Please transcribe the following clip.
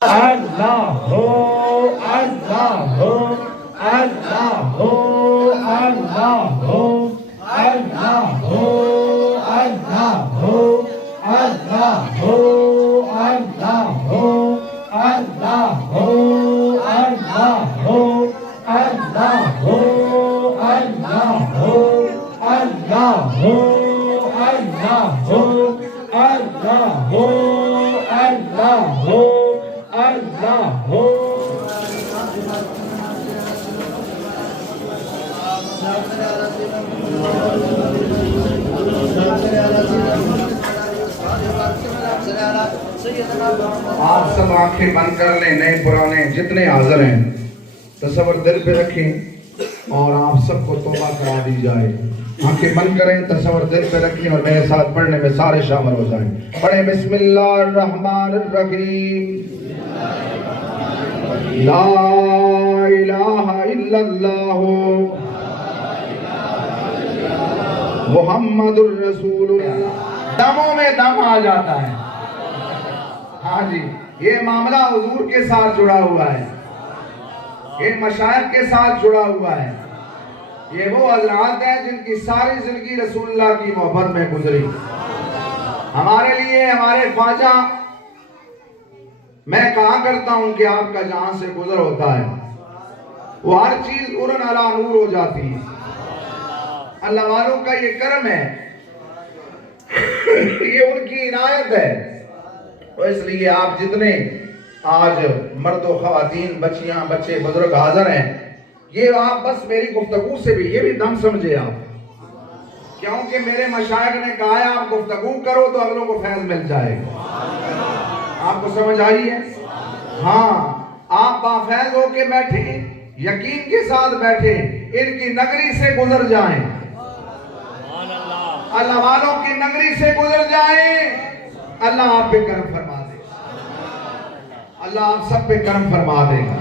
अल्लाह हो अल्लाह हो अल्लाह हो अल्लाह हो अल्लाह हो अल्लाह हो अल्लाह हो अल्लाह हो अल्लाह हो अल्लाह हो अल्लाह हो अल्लाह हो अल्लाह हो अल्लाह हो अल्लाह हो अल्लाह हो अल्लाह हो। आप सब आंखें बंद कर लें। नए पुराने जितने हाजिर हैं तसव्वुर दिल पे रखें और आप सबको तौबा करा दी जाए। आंखें बंद करें, तसव्वुर दिल पे रखें और मेरे साथ पढ़ने में सारे शामिल हो जाएं। पढ़ें बिस्मिल्लाहिर्रहमानिर्रहीम। ला इलाहा इल्लल्लाह मुहम्मदुर रसूलुल्लाह। दमों में दम आ जाता है। हाँ जी, ये मामला हुजूर के साथ जुड़ा हुआ है, ये मशाइख के साथ जुड़ा हुआ है। ये वो हज़रात हैं जिनकी सारी जिंदगी रसूलुल्लाह की मोहब्बत में गुजरी। हमारे लिए हमारे ख्वाजा, मैं कहा करता हूं कि आपका जहां से गुजर होता है वो हर चीज उरन अला नूर हो जाती है। अल्लाह वालों का ये करम है, ये उनकी इनायत है। तो इसलिए आप जितने आज मर्द व ख़वातीन, बच्चियां, बच्चे, बुजुर्ग हाजिर हैं, ये आप बस मेरी गुफ्तगू से भी ये भी दम समझे आप, क्योंकि मेरे मशाइख ने कहा है आप गुफ्तगू करो तो अगलों को फैज मिल जाएगा। आपको समझ आई है? हाँ, आप बाफैज होके बैठे, यकीन के साथ बैठे, इनकी नगरी से गुजर जाएं, अल्लाह वालों की नगरी से गुजर जाएं। अल्लाह आप पे करम फरमा दे, अल्लाह आप सब पे करम फरमा देगा।